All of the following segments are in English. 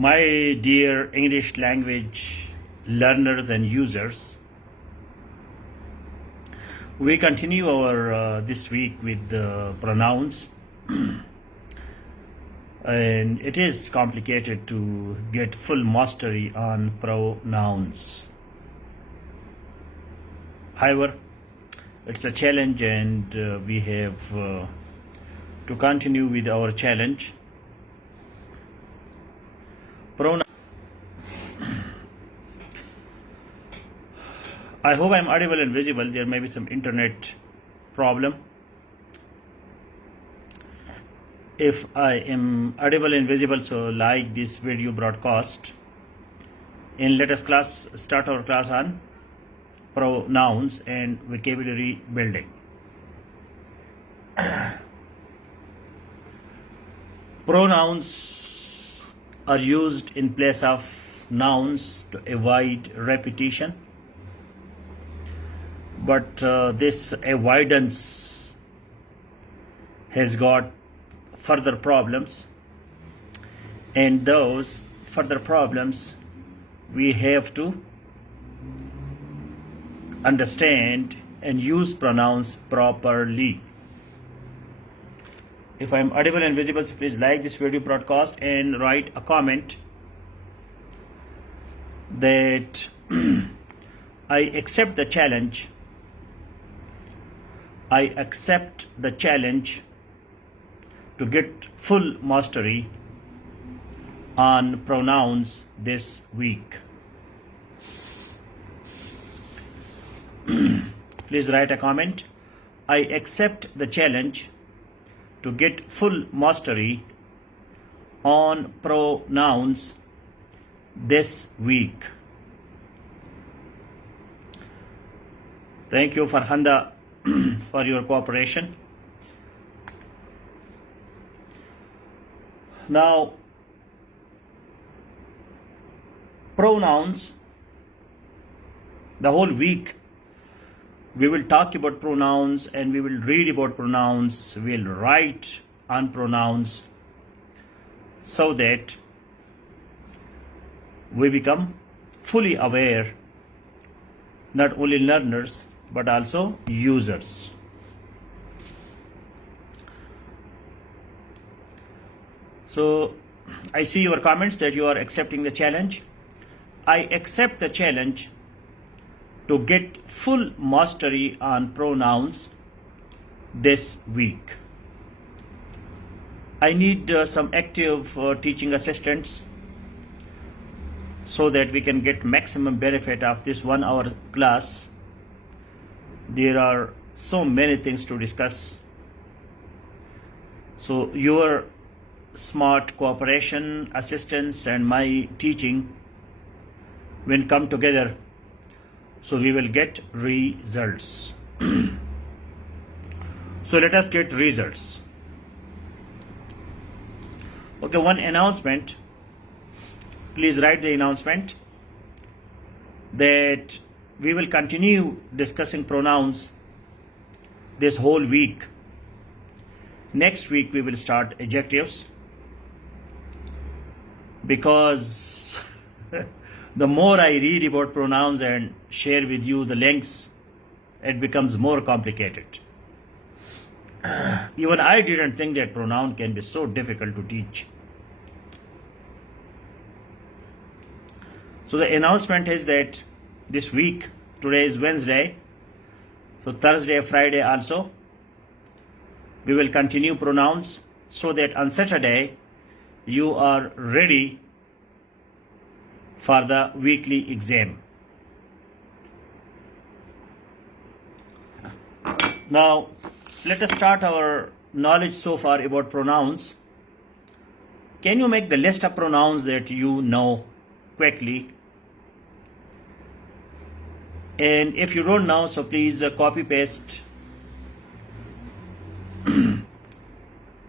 My dear English language learners and users, we continue our this week with the pronouns, and it is complicated to get full mastery on pronouns. However, it's a challenge, and we have to continue with our challenge. Pronoun. I hope I'm audible and visible. There may be some internet problem. If I am audible and visible, so like this video broadcast. And let us start our class on pronouns and vocabulary building. Pronouns are used in place of nouns to avoid repetition, but this avoidance has got further problems, and those further problems we have to understand and use pronouns properly. If I am audible and visible, so please like this video broadcast and write a comment that I accept the challenge. I accept the challenge to get full mastery on pronouns this week. Please write a comment. I accept the challenge to get full mastery on pronouns this week. Thank you, Farhanda, for your cooperation. Now, pronouns, the whole week we will talk about pronouns and we will read about pronouns, we will write on pronouns so that we become fully aware, not only learners but also users. So I see your comments that you are accepting the challenge. I accept the challenge to get full mastery on pronouns this week. I need some active teaching assistants so that we can get maximum benefit of this 1 hour class. There are so many things to discuss. So your smart cooperation, assistance, and my teaching when come together, so we will get results. So let us get results. Okay, one announcement. Please write the announcement that we will continue discussing pronouns this whole week. Next week we will start adjectives, because the more I read about pronouns and share with you the links, it becomes more complicated. Even I didn't think that pronoun can be so difficult to teach. So the announcement is that this week, today is Wednesday, so Thursday, Friday also, we will continue pronouns so that on Saturday you are ready for the weekly exam. Now, let us start our knowledge so far about pronouns. Can you make the list of pronouns that you know quickly? And if you don't know, so please copy paste.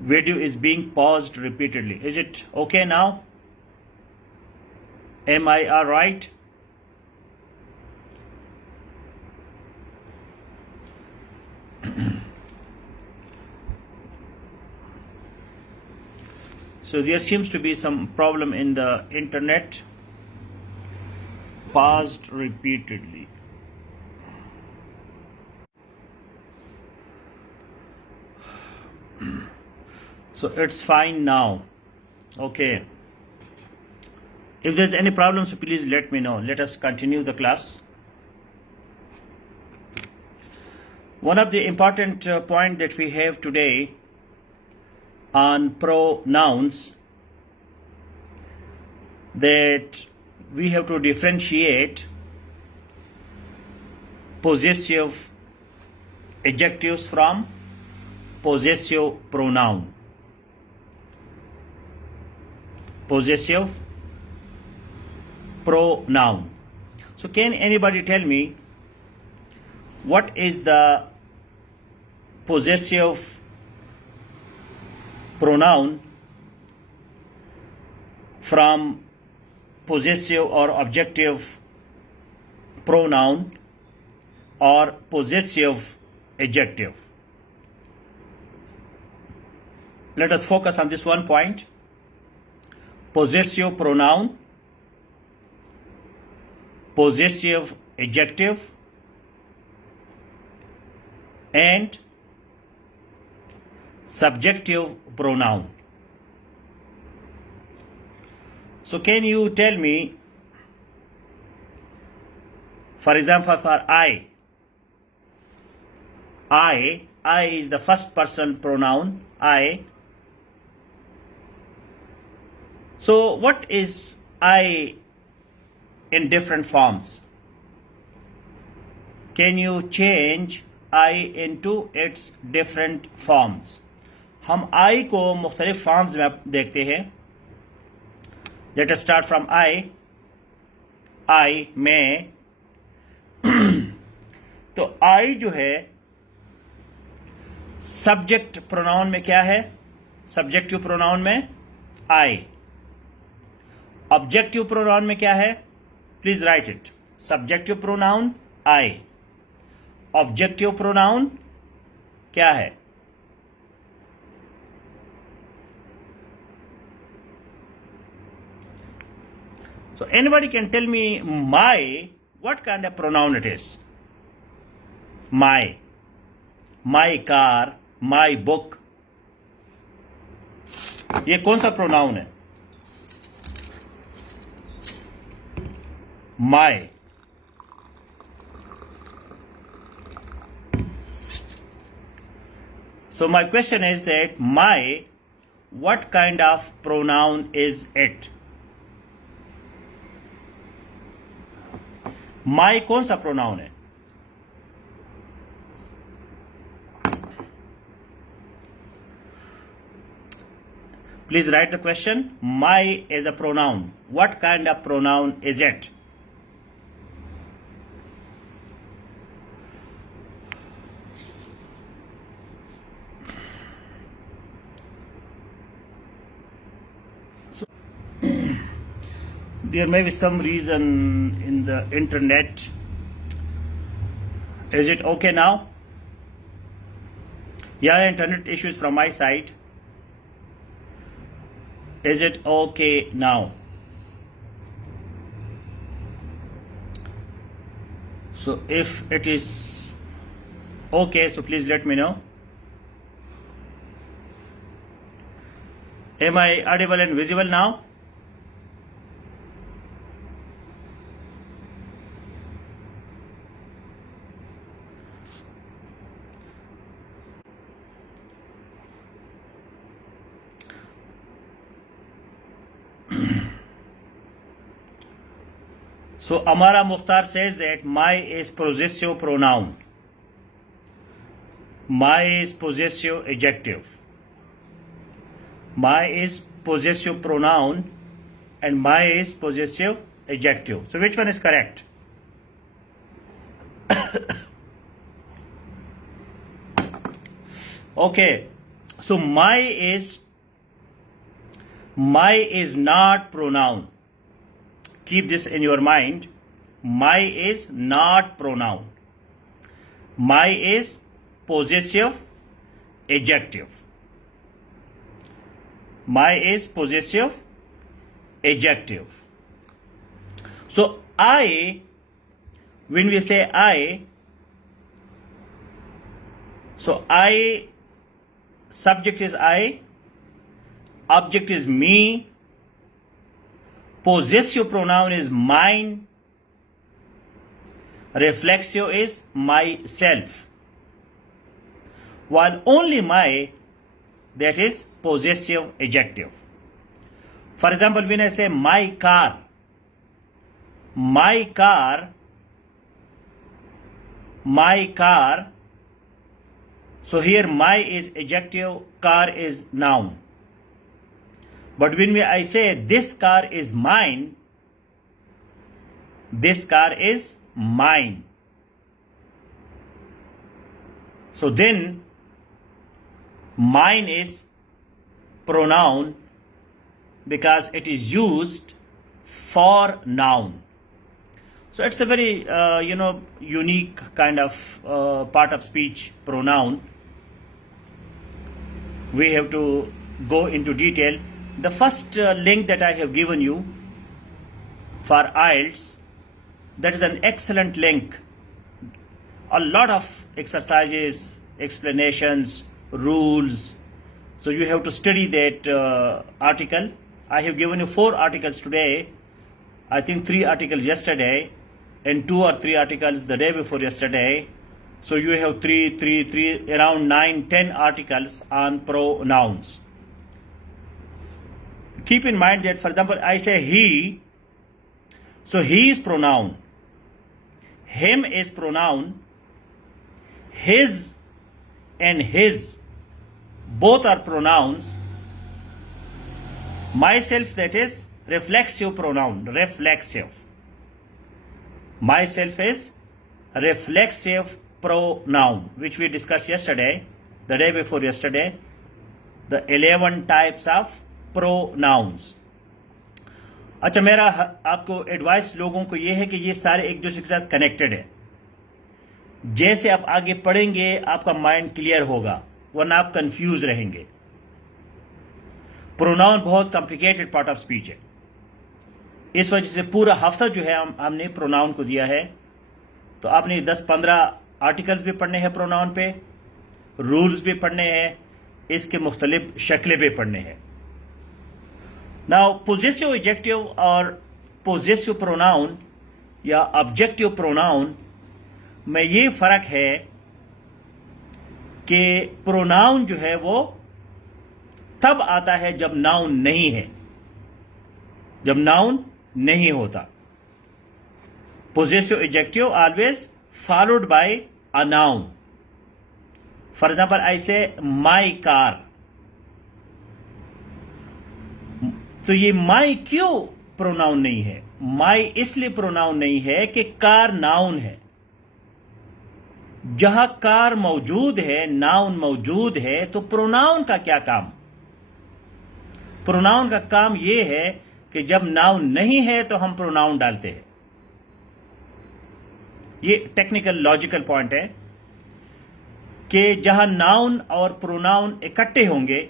Video is being paused repeatedly. Is it okay now? Am I all right? So there seems to be some problem in the internet. Paused repeatedly. So it's fine now. Okay. If there's any problem, so please let me know. Let us continue the class. One of the important point that we have today on pronouns, that we have to differentiate possessive adjectives from possessive pronoun. Possessive pronoun. So can anybody tell me what is the possessive pronoun from possessive or objective pronoun or possessive adjective? Let us focus on this one point. Possessive pronoun, possessive adjective, and subjective pronoun. So can you tell me, for example, for I is the first person pronoun, I. So what is I in different forms? Can you change I into its different forms? हम I को मुख्तलिफ forms में देखते हैं. Let us start from I मैं. तो I जो है सब्जेक्ट प्रोनाउन में क्या है? सब्जेक्टिव प्रोनाउन में I. ऑब्जेक्टिव प्रोनाउन में क्या है? Please right it. Subjective pronoun I. Objective pronoun क्या है? So anybody can tell me my, what kind of pronoun it is? My car, my book. ये कौन सा प्रोनाउन है? My. So my question is that my, what kind of pronoun is it? My कौन सा pronoun है? Please write the question. My is a pronoun. What kind of pronoun is it? There may be some reason in the internet. Is it okay now? Yeah, internet issues from my side. Is it okay now? So if it is okay, so please let me know. Am I audible and visible now? So Amara Mukhtar says that my is possessive pronoun. My is possessive adjective. My is possessive pronoun and my is possessive adjective. So which one is correct? Okay. So my is not pronoun. Keep this in your mind. My is not pronoun. My is possessive adjective. My is possessive adjective. So I, when we say I, so I, subject is I, object is me, possessive pronoun is mine, reflexive is myself, while only my, that is possessive adjective. For example, when I say my car, so here my is adjective, car is noun. But when I say this car is mine, this car is mine. So then mine is pronoun because it is used for noun. So it's a very unique kind of part of speech, pronoun. We have to go into detail. The first link that I have given you for IELTS, that is an excellent link. A lot of exercises, explanations, rules. So you have to study that article. I have given you 4 articles today. I think 3 articles yesterday and 2 or 3 articles the day before yesterday. So you have 3, around 9, 10 articles on pronouns. Keep in mind that, for example, I say he, so he is pronoun. Him is pronoun. His and his, both are pronouns. Myself, that is reflexive pronoun, reflexive. Myself is reflexive pronoun, which we discussed yesterday, the day before yesterday, the 11 types of pronouns. अच्छा, मेरा आपको advice लोगों को ये है कि ये सारे एक दूसरे के साथ कनेक्टेड है. जैसे आप आगे पढ़ेंगे आपका माइंड क्लियर होगा, वरना आप कंफ्यूज रहेंगे. प्रोनाउन बहुत कॉम्प्लिकेटेड पार्ट ऑफ स्पीच है. इस वजह से पूरा हफ्ता जो है हमने प्रोनाउन को दिया है. तो आपने 10-15 आर्टिकल्स भी पढ़ने हैं प्रोनाउन पे, रूल्स भी पढ़ने हैं, इसके मुख्तलिफ शक्लें भी पढ़ने हैं. नाउ पोजेसिव एडजेक्टिव और पोजेसिव प्रोनाउन या ऑब्जेक्टिव प्रोनाउन में ये फर्क है कि प्रोनाउन जो है वो तब आता है जब नाउन नहीं है, जब नाउन नहीं होता. Possessive adjective always followed by a noun. For example, I say my car. तो ये माई क्यों प्रोनाउन नहीं है? माई इसलिए प्रोनाउन नहीं है कि कार नाउन है. जहां कार मौजूद है, नाउन मौजूद है, तो प्रोनाउन का क्या काम? प्रोनाउन का काम यह है कि जब नाउन नहीं है तो हम प्रोनाउन डालते हैं. ये टेक्निकल लॉजिकल पॉइंट है कि जहां नाउन और प्रोनाउन इकट्ठे होंगे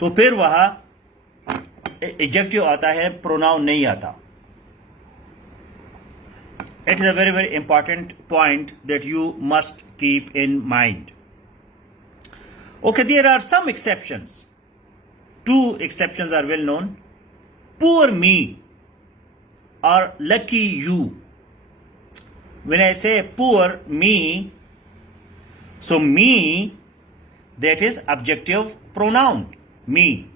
तो फिर वहां एडजेक्टिव आता है, प्रोनाउन नहीं आता. It is a very, very important point that you must keep in mind. Okay, there are some exceptions. 2 exceptions are well known. Poor me or lucky you. When I say poor me, so me, that is objective pronoun, me.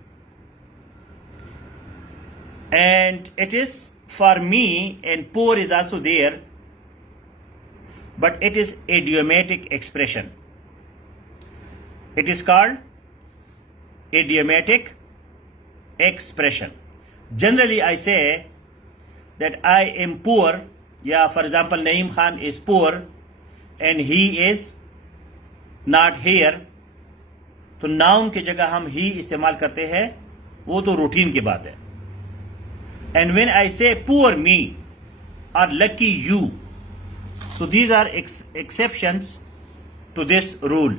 And it is for me, and poor is also there, but it is idiomatic expression. It is called idiomatic expression. Generally, I say that I am poor. Yeah, for example, Naeem Khan is poor and he is not here. तो noun की जगह हम ही इस्तेमाल करते हैं, वो तो routine की बात है. And when I say poor me or lucky you, so these are exceptions to this rule.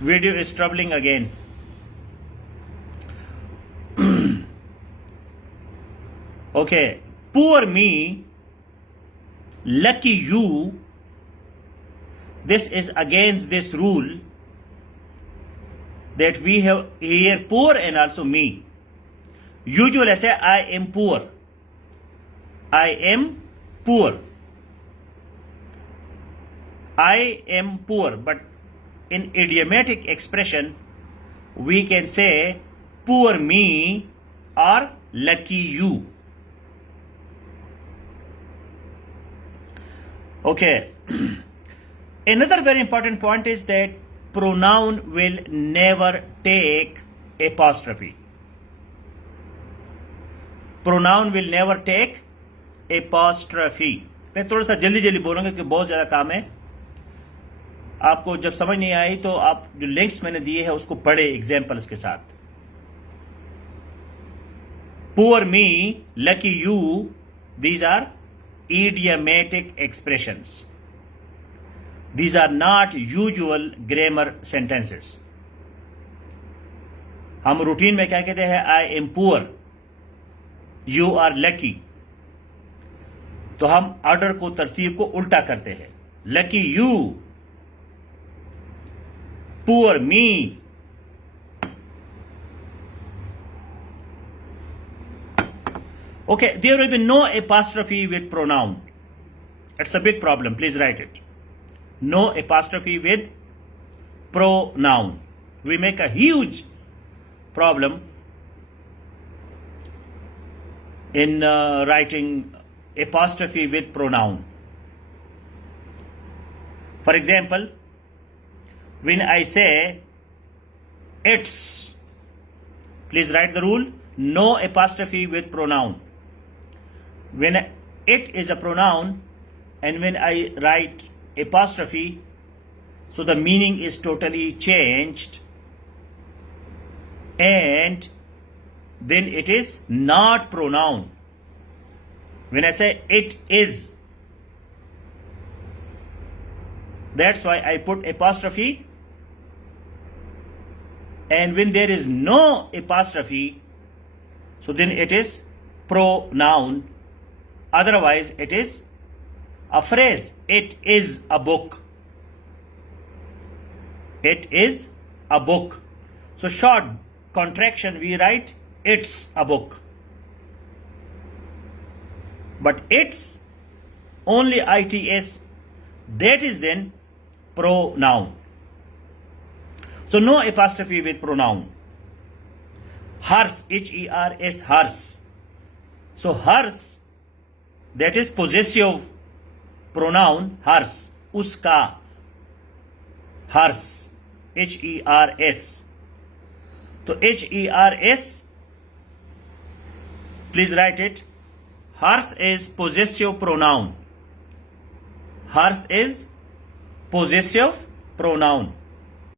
Video is troubling again. Okay, poor me, lucky you. This is against this rule that we have here poor and also me. Usually I say I am poor. I am poor. I am poor. But in idiomatic expression, we can say poor me or lucky you. Okay. Another very important point is that pronoun will never take apostrophe. Pronoun will never take apostrophe. मैं थोड़ा सा जल्दी जल्दी बोलूंगा क्योंकि बहुत ज़्यादा काम है. आपको जब समझ नहीं आई तो आप जो लिंक्स मैंने दिए हैं उसको पढ़े एग्जाम्पल्स के साथ. Poor me, lucky you, these are idiomatic expressions. These are not usual grammar sentences. हम रूटीन में क्या कहते हैं? I am poor, you are lucky. तो हम ऑर्डर को, तरतीब को उल्टा करते हैं. Lucky you, poor me. Okay, there will be no apostrophe with pronoun. It's a big problem. Please write it. No apostrophe with pronoun. We make a huge problem in writing apostrophe with pronoun. For example, when I say it's, please write the rule, no apostrophe with pronoun. When it is a pronoun and when I write apostrophe, so the meaning is totally changed and then it is not pronoun. When I say it is, that's why I put apostrophe, and when there is no apostrophe, so then it is pronoun. Otherwise it is a phrase. It is a book. It is a book. So short contraction we write it's a book. But it's only its, that is then pronoun. So no apostrophe with pronoun. Hers, H-E-R-S, hers. So hers, that is possessive pronoun, hers. Uska, hers, H-E-R-S. So H-E-R-S, please write it. Hers is possessive pronoun. Hers is possessive pronoun.